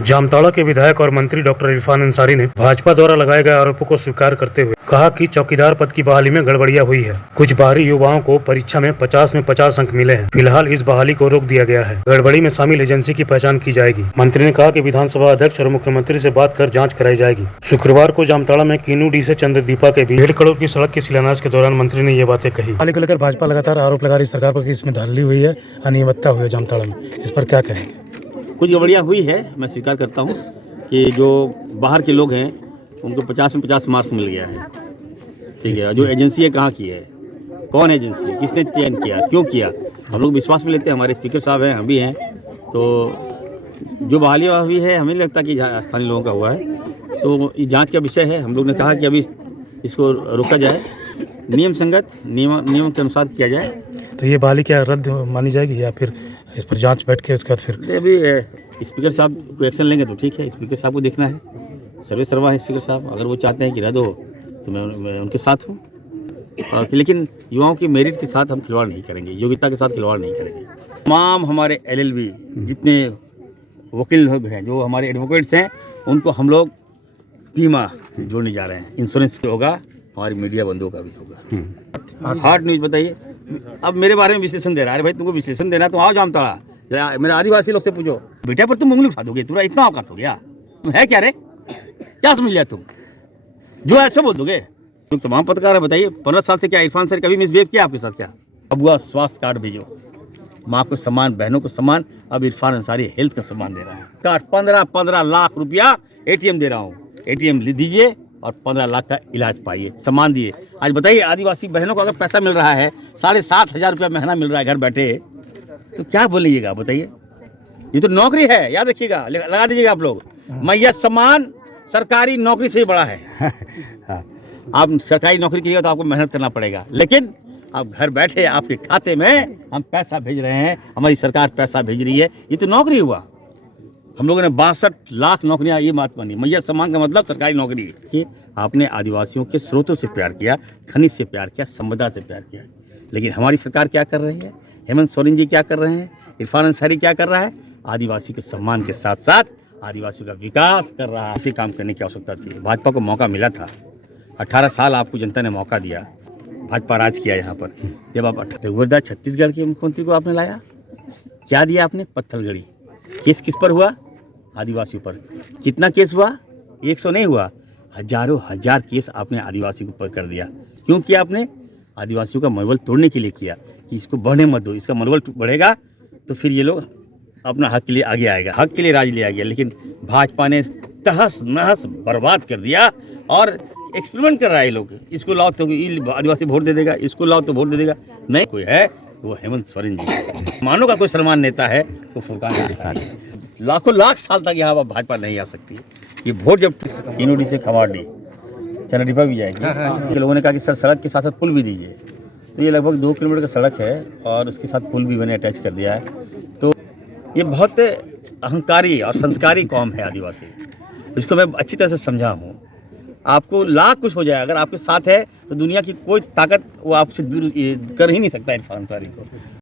जामताड़ा के विधायक और मंत्री डॉक्टर इरफान अंसारी ने भाजपा द्वारा लगाए गए आरोपों को स्वीकार करते हुए कहा कि चौकीदार पद की बहाली में गड़बड़ियां हुई है। कुछ बाहरी युवाओं को परीक्षा में 50 में 50 अंक मिले हैं। फिलहाल इस बहाली को रोक दिया गया है। गड़बड़ी में शामिल एजेंसी की पहचान की जाएगी। मंत्री ने कहा कि विधानसभा अध्यक्ष और मुख्यमंत्री से बात कर जाँच कराई जाएगी। शुक्रवार को जामताड़ा में किनूडी से चंद्रदीपा के बीच 1.5 करोड़ की सड़क के शिलान्यास के दौरान मंत्री ने ये बातें कही। बहाली को लेकर भाजपा लगातार आरोप लगा रही सरकार पर कि इसमें धांधली हुई है, अनियमितता हुई है जामताड़ा में। इस पर क्या कहेंगे? कुछ गड़बड़ियाँ हुई है, मैं स्वीकार करता हूँ कि जो बाहर के लोग हैं उनको 50 में 50 मार्क्स मिल गया है। ठीक है, जो एजेंसी है कहाँ की है, कौन एजेंसी है, किसने चयन किया, क्यों किया, हम लोग विश्वास में लेते हैं। हमारे स्पीकर साहब हैं, हम भी हैं। तो जो बहाली हुई है हमें नहीं लगता कि स्थानीय लोगों का हुआ है। तो ये जाँच का विषय है। हम लोग ने कहा कि अभी इसको रोका जाए, नियम संगत नियम के अनुसार किया जाए। तो ये बहाली क्या रद्द मानी जाएगी या फिर इस पर जांच बैठ के उसके बाद फिर? अभी स्पीकर साहब को एक्शन लेंगे तो ठीक है, स्पीकर साहब को देखना है। सर्वे सर्वा है स्पीकर साहब, अगर वो चाहते हैं कि रद्द हो तो मैं उनके साथ हूँ। लेकिन युवाओं की मेरिट के साथ हम खिलवाड़ नहीं करेंगे, योग्यता के साथ खिलवाड़ नहीं करेंगे। तमाम हमारे LLB जितने वकील लोग हैं, जो हमारे एडवोकेट्स हैं, उनको हम लोग बीमा जोड़ने जा रहे हैं। इंश्योरेंस होगा, हमारी मीडिया बंधुओं का भी होगा। हार्ड न्यूज़ बताइए, अब मेरे बारे में विश्लेषण दे रहा है। भाई तुमको विश्लेषण देना है तो आओ जामताड़ा, मेरे आदिवासी लोग से पूछो। बेटा पर तुम उंगली उठा दोगे, तुम्हारा इतना औकात हो गया? तुम है क्या रे, क्या समझ लिया तुम जो ऐसा बोल दोगे? तुम तमाम पत्रकार है, बताइए 15 साल से क्या इरफान सर कभी मिसबिहेव किया आपके साथ? क्या अब हुआ? स्वास्थ्य कार्ड भेजो, माँ को सम्मान, बहनों को सम्मान। अब इरफान अंसारी हेल्थ का सम्मान दे रहा है। कार्ड 15 लाख रुपया ATM दे रहा हूँ, ATM दीजिए और 15 लाख का इलाज पाइए, सम्मान दिए। आज बताइए आदिवासी बहनों को अगर पैसा मिल रहा है, 7,500 रुपया महीना मिल रहा है घर बैठे, तो क्या बोलिएगा बताइए? ये तो नौकरी है, याद रखिएगा, लगा दीजिएगा आप लोग। मैया सम्मान सरकारी नौकरी से ही बड़ा है। आप सरकारी नौकरी कीजिएगा तो आपको मेहनत करना पड़ेगा, लेकिन आप घर बैठे आपके खाते में हम पैसा भेज रहे हैं, हमारी सरकार पैसा भेज रही है, ये तो नौकरी हुआ। हम लोगों ने 62 लाख नौकरियां ये बात मानी। मैया सम्मान का मतलब सरकारी नौकरी है कि आपने आदिवासियों के स्रोतों से प्यार किया, खनिज से प्यार किया, संपदा से प्यार किया। लेकिन हमारी सरकार क्या कर रही है? हेमंत सोरेन जी क्या कर रहे हैं? इरफान अंसारी क्या कर रहा है? आदिवासी के सम्मान के साथ साथ आदिवासियों का विकास कर रहा है। इसी काम करने की आवश्यकता थी। भाजपा को मौका मिला था, 18 साल आपको जनता ने मौका दिया, भाजपा राज किया यहाँ पर। जब आप रघुवर छत्तीसगढ़ के मुख्यमंत्री को आपने लाया, क्या दिया आपने? पत्थलगड़ी। केस किस पर हुआ? आदिवासियों पर। कितना केस हुआ? 100 नहीं हुआ, हजारों हजार केस आपने आदिवासी के ऊपर कर दिया। क्यों किया आपने? आदिवासियों का मनोबल तोड़ने के लिए किया कि इसको बढ़ने मत दो, इसका मनोबल बढ़ेगा तो फिर ये लोग अपना हक के लिए आगे आएगा, हक के लिए राज ले आएगा। लेकिन भाजपा ने तहस नहस बर्बाद कर दिया और एक्सपेरिमेंट कर रहा है ये लोग। इसको लाओ तो आदिवासी वोट दे देगा, इसको लाओ तो वोट दे देगा। नहीं कोई है तो वो हेमंत सोरेन जी। मानो का कोई सलमान नेता है तो फुरकान अंसारी है। लाखों लाख साल तक यहाँ भाजपा नहीं आ सकती। ये वोट जब किनूडी से खवाड़ी चंद्रदीपा भी जाएगी। लोगों ने कहा कि सर सड़क के साथ साथ पुल भी दीजिए, तो ये लगभग 2 किलोमीटर का सड़क है और उसके साथ पुल भी मैंने अटैच कर दिया है। तो ये बहुत अहंकारी और संस्कारी कौम है आदिवासी, इसको मैं अच्छी तरह से समझा हूँ। आपको लाख कुछ हो जाए, अगर आपके साथ है तो दुनिया की कोई ताकत वो आपसे दूर कर ही नहीं सकता इरफान अंसारी को।